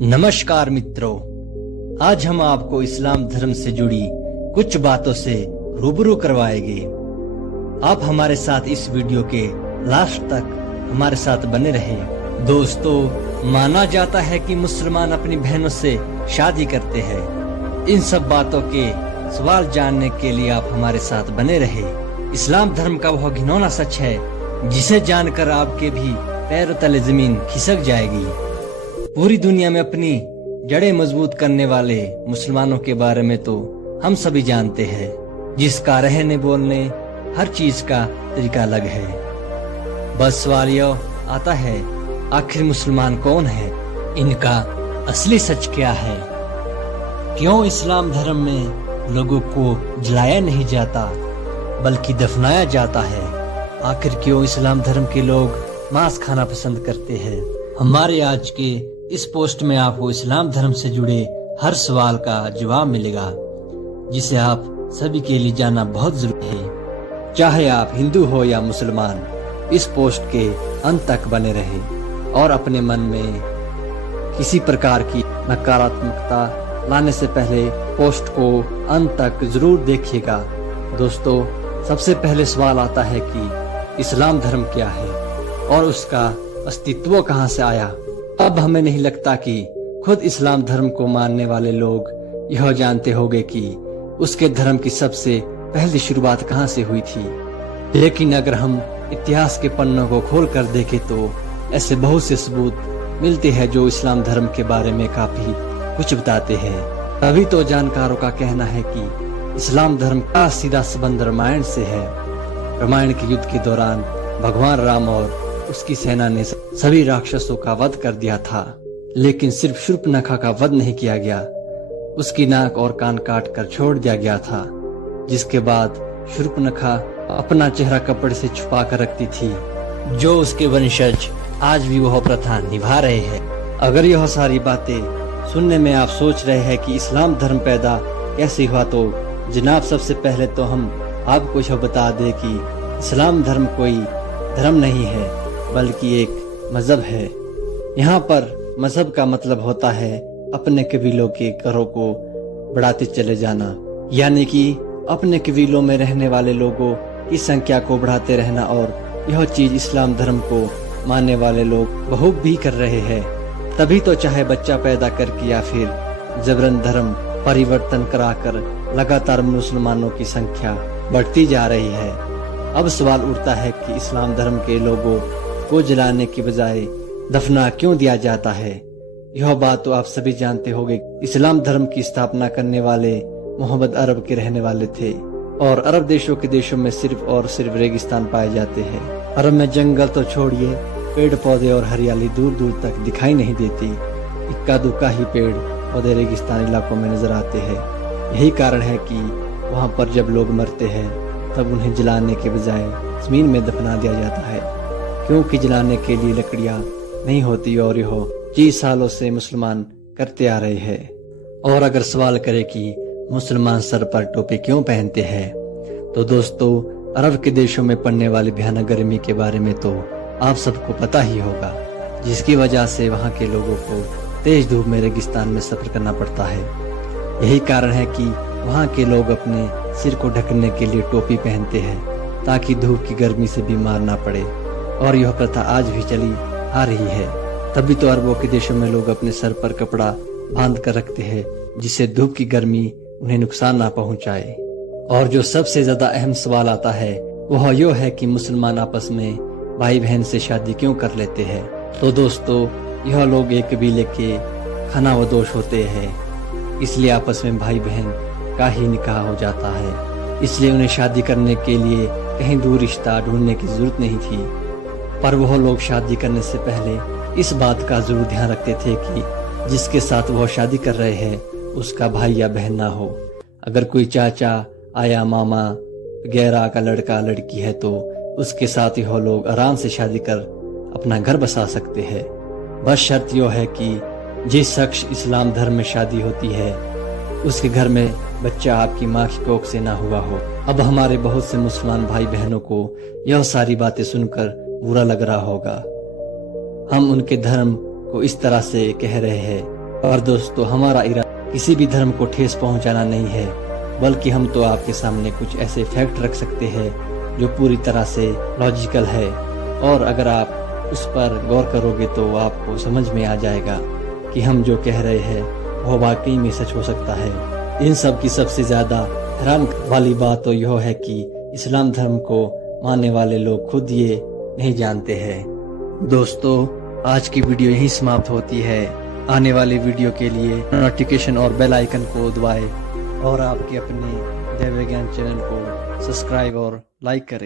नमस्कार मित्रों, आज हम आपको इस्लाम धर्म से जुड़ी कुछ बातों से रूबरू करवाएंगे। आप हमारे साथ इस वीडियो के लास्ट तक हमारे साथ बने रहें। दोस्तों, माना जाता है कि मुसलमान अपनी बहनों से शादी करते हैं। इन सब बातों के सवाल जानने के लिए आप हमारे साथ बने रहे। इस्लाम धर्म का वह घिनौना सच है जिसे जानकर आपके भी पैरों तले जमीन खिसक जाएगी। पूरी दुनिया में अपनी जड़ें मजबूत करने वाले मुसलमानों के बारे में तो हम सभी जानते हैं, जिसका रहने बोलने हर चीज का तरीका अलग है। बस सवाल यह आता है, आखिर मुसलमान कौन है? इनका असली सच क्या है? क्यों इस्लाम धर्म में लोगों को जलाया नहीं जाता बल्कि दफनाया जाता है? आखिर क्यों इस्लाम धर्म के लोग मांस खाना पसंद करते हैं? हमारे आज के इस पोस्ट में आपको इस्लाम धर्म से जुड़े हर सवाल का जवाब मिलेगा, जिसे आप सभी के लिए जानना बहुत जरूरी है। चाहे आप हिंदू हो या मुसलमान, इस पोस्ट के अंत तक बने रहे और अपने मन में किसी प्रकार की नकारात्मकता लाने से पहले पोस्ट को अंत तक जरूर देखिएगा। दोस्तों, सबसे पहले सवाल आता है कि इस्लाम धर्म क्या है और उसका अस्तित्व कहां से आया? अब हमें नहीं लगता कि खुद इस्लाम धर्म को मानने वाले लोग यह जानते होंगे कि उसके धर्म की सबसे पहली शुरुआत कहां से हुई थी। लेकिन अगर हम इतिहास के पन्नों को खोल कर देखें तो ऐसे बहुत से सबूत मिलते हैं जो इस्लाम धर्म के बारे में काफी कुछ बताते हैं। तभी तो जानकारों का कहना है कि इस्लाम धर्म का सीधा संबंध रामायण से है। रामायण के युद्ध के दौरान भगवान राम और उसकी सेना ने सभी राक्षसों का वध कर दिया था, लेकिन सिर्फ शूर्पणखा का वध नहीं किया गया। उसकी नाक और कान काट कर छोड़ दिया गया था, जिसके बाद शूर्पणखा अपना चेहरा कपड़े से छुपा कर रखती थी, जो उसके वंशज आज भी वह प्रथा निभा रहे हैं। अगर यह सारी बातें सुनने में आप सोच रहे हैं कि इस्लाम धर्म पैदा कैसे हुआ, तो जनाब सबसे पहले तो हम आपको यह बता दें कि इस्लाम धर्म कोई धर्म नहीं है बल्कि एक मजहब है। यहाँ पर मजहब का मतलब होता है अपने कबीलों के घरों को बढ़ाते चले जाना, यानी कि अपने कबीलों में रहने वाले लोगों की संख्या को बढ़ाते रहना। और यह चीज इस्लाम धर्म को मानने वाले लोग बहुत भी कर रहे हैं। तभी तो चाहे बच्चा पैदा करके या फिर जबरन धर्म परिवर्तन कराकर लगातार मुसलमानों की संख्या बढ़ती जा रही है। अब सवाल उठता है कि इस्लाम धर्म के लोगों को जलाने की बजाय दफना क्यों दिया जाता है? यह बात तो आप सभी जानते होंगे। इस्लाम धर्म की स्थापना करने वाले मोहम्मद अरब के रहने वाले थे और अरब देशों में सिर्फ और सिर्फ रेगिस्तान पाए जाते हैं। अरब में जंगल तो छोड़िए, पेड़ पौधे और हरियाली दूर दूर तक दिखाई नहीं देती। इक्का दुक्का ही पेड़ पौधे रेगिस्तान इलाकों में नजर आते हैं। यही कारण है कि वहाँ पर जब लोग मरते हैं तब उन्हें जलाने के बजाय जमीन में दफना दिया जाता है, क्योंकि जलाने के लिए लकड़ियां नहीं होती और यह चीज सालों से मुसलमान करते आ रहे हैं। और अगर सवाल करें कि मुसलमान सर पर टोपी क्यों पहनते हैं, तो दोस्तों, अरब के देशों में पड़ने वाली भयानक गर्मी के बारे में तो आप सबको पता ही होगा, जिसकी वजह से वहाँ के लोगों को तेज धूप में रेगिस्तान में सफर करना पड़ता है। यही कारण है कि वहाँ के लोग अपने सिर को ढकने के लिए टोपी पहनते हैं ताकि धूप की गर्मी से बीमार ना पड़े। और यह प्रथा आज भी चली आ रही है। तभी तो अरबों के देशों में लोग अपने सर पर कपड़ा बांध कर रखते हैं, जिससे धूप की गर्मी उन्हें नुकसान ना पहुंचाए। और जो सबसे ज्यादा अहम सवाल आता है वह यह है कि मुसलमान आपस में भाई बहन से शादी क्यों कर लेते हैं? तो दोस्तों, यह लोग एक कबीले के खानाबदोश होते हैं, इसलिए आपस में भाई बहन का ही निकाह हो जाता है। इसलिए उन्हें शादी करने के लिए कहीं दूर रिश्ता ढूंढने की जरूरत नहीं थी। पर वह लोग शादी करने से पहले इस बात का जरूर ध्यान रखते थे कि जिसके साथ वह शादी कर रहे हैं उसका भाई या बहन ना हो। अगर कोई चाचा, आया, मामा वगैरह का लड़का लड़की है तो उसके साथ यह लोग आराम से शादी कर अपना घर बसा सकते हैं। बस शर्त यह है कि जिस शख्स इस्लाम धर्म में शादी होती है उसके घर में बच्चा आपकी माँ की कोख से ना हुआ हो। अब हमारे बहुत से मुसलमान भाई बहनों को यह सारी बातें सुनकर बुरा लग रहा होगा। हम उनके धर्म को इस तरह से कह रहे हैं और दोस्तों, हमारा इरादा किसी भी धर्म को ठेस पहुंचाना नहीं है, बल्कि हम तो आपके सामने कुछ ऐसे फैक्ट रख सकते हैं जो पूरी तरह से लॉजिकल है, और अगर आप उस पर गौर करोगे तो आपको समझ में आ जाएगा कि हम जो कह रहे हैं वो वाकई में सच हो सकता है। इन सब की सबसे ज्यादा हैरान वाली बात तो यह है कि इस्लाम धर्म को मानने वाले लोग खुद ये नहीं जानते हैं। दोस्तों, आज की वीडियो यहीं समाप्त होती है। आने वाली वीडियो के लिए नोटिफिकेशन और बेल आइकन को दबाएं और आपके अपने दैव ज्ञान चैनल को सब्सक्राइब और लाइक करें।